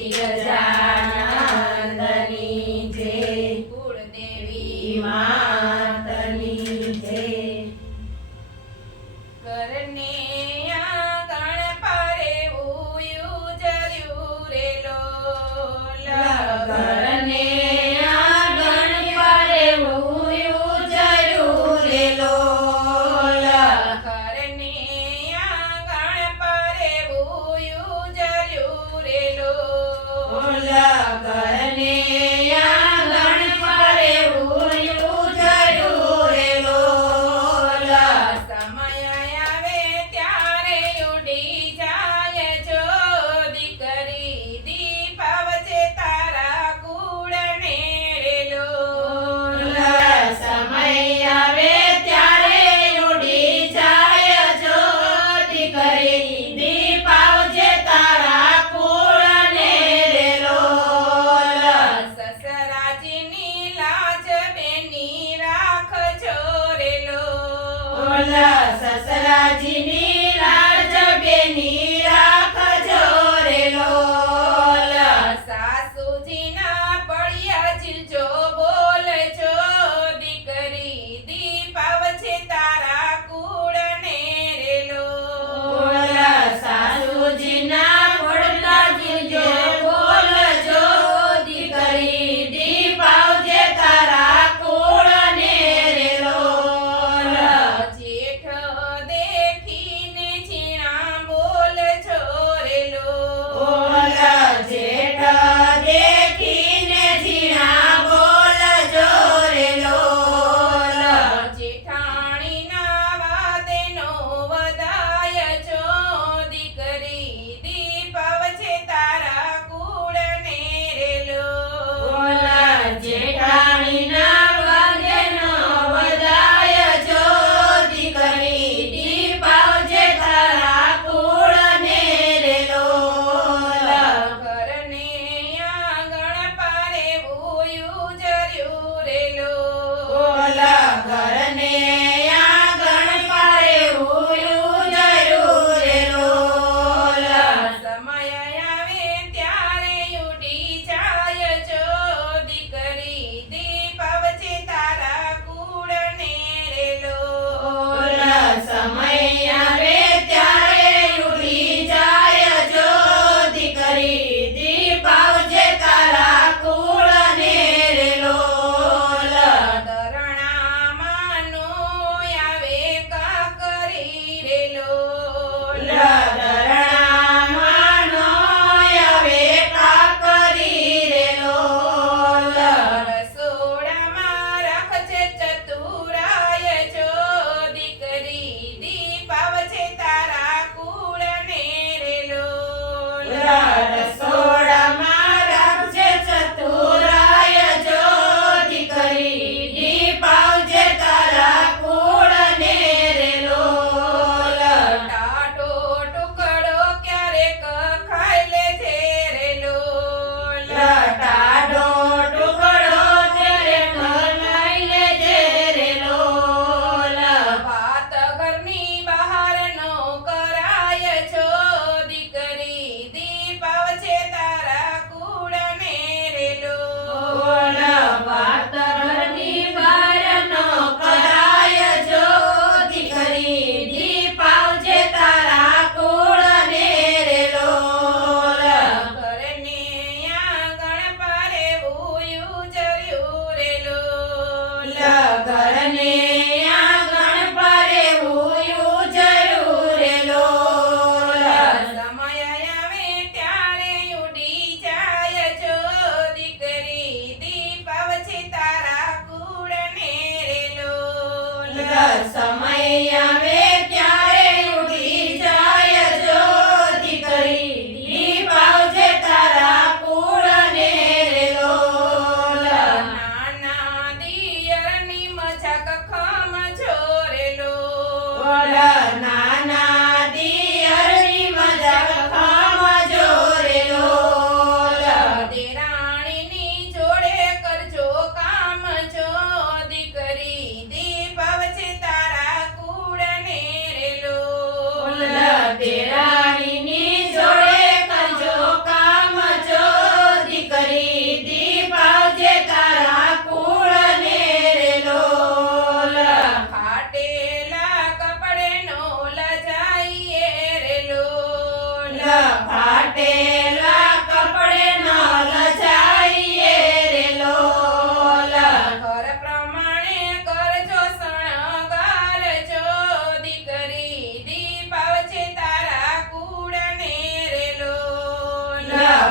શ્રી ગજાનંદની જય, કુળદેવી માતની જય. ઘરને આંગણ પરે ઉજર્યું રે લોલા. ઘરને આંગણ પરે ઉજર્યું રે લોલા. ઘરને આંગણ પરે ઉજર્યું રે લોલા.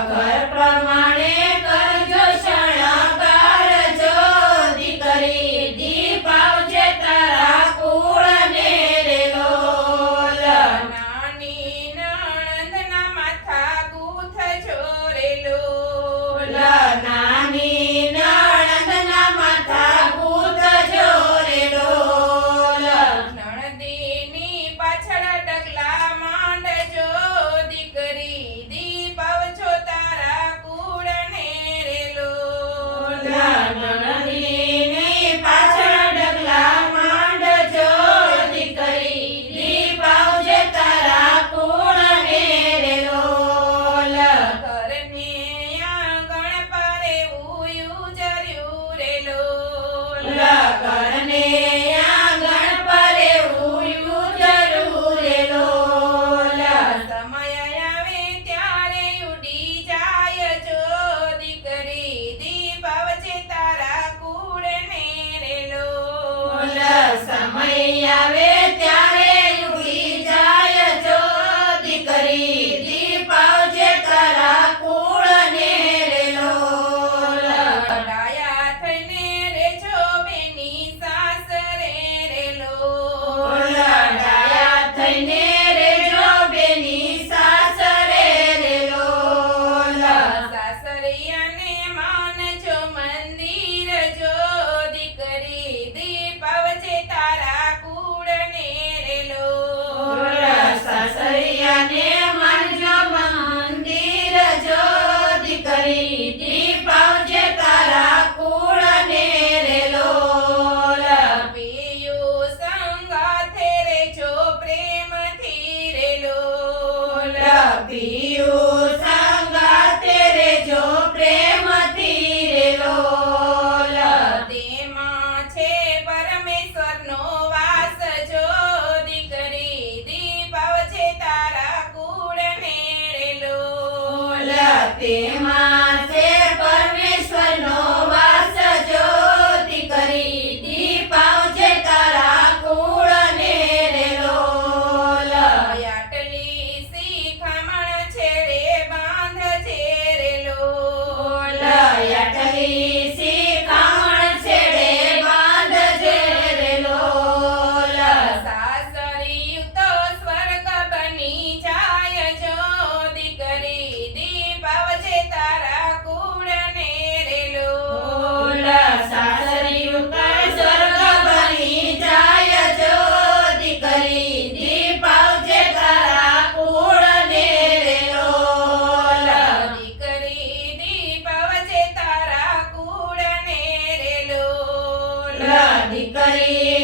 ઘર પ્રમાણે કરજો શણગાર જો દીકરી દીપાવજે તારા કુળને રે લોલ. નાની નણંદના માથા ગૂંથજો રે લોલ. નાની નણંદના માથા ગૂંથજો રે લોલ. નણંદીની પાછળ ડગલા માંડજો દીકરી દીપાવજો તારા કુળને રે લોલ. નણંદીની પાછળ ડગલા માંડજો દીકરી દીપાવજે તારા કુળને રે લોલ. ઘરને આંગણ પારે ઉજર્યું રે લોલ. ઘરને આંગણ પરે ઉજળું રે લોલ. સમય આવે ત્યારે ઉડી જાય જો દીકરી દીપાવજે તારા કુળને રે લોલ. સમય આવે ત્યારે ઉડી જાય જો દીકરી દીપાવજે તારા કુળને રે લોલ. ડાયા થઈને રેજો બેની સાસરે રે લોલ. ડાયા થઈને રેજો બેની સાસરે રે લોલ. સાસરિયાને માનજો મંદિર જો દીકરી દીપાવજે તારા કુળને રે લોલ. સાસરિયાને માનજો મંદિર જો દીકરી દીપાવજે તારા કુળને રે લોલ. પિયું સંગાથે રેજો પ્રેમથી રે લોલ. પિયું સંગાથે રેજો પ્રેમથી રે લોલ. તેમાં છે પરમેશ્વરનો વાસ જો દીકરી દીપાવજે તારા કુળને રે લોલ. તેમાં છે પરમેશ્વરનો વાસ જો દીકરી દીપાવજે તારા કુળને રે લોલ. આટલી શિખામણ છે રે બાંધજે રે લોલ. આટલી શિખામણ છેડે બાંધજે રે લોલ. સાસરિયું તો સ્વર્ગ બની જાય જો દીકરી દીપાવજે તારા કુળને રે લોલ. સાસરિયું કઈ સ્વર્ગ બની જાય જો દીકરી દીપાવજે તારા કુળને રે લોલ. દીકરી દીપાવજે તારા કુળને રે લોલ. દીકરી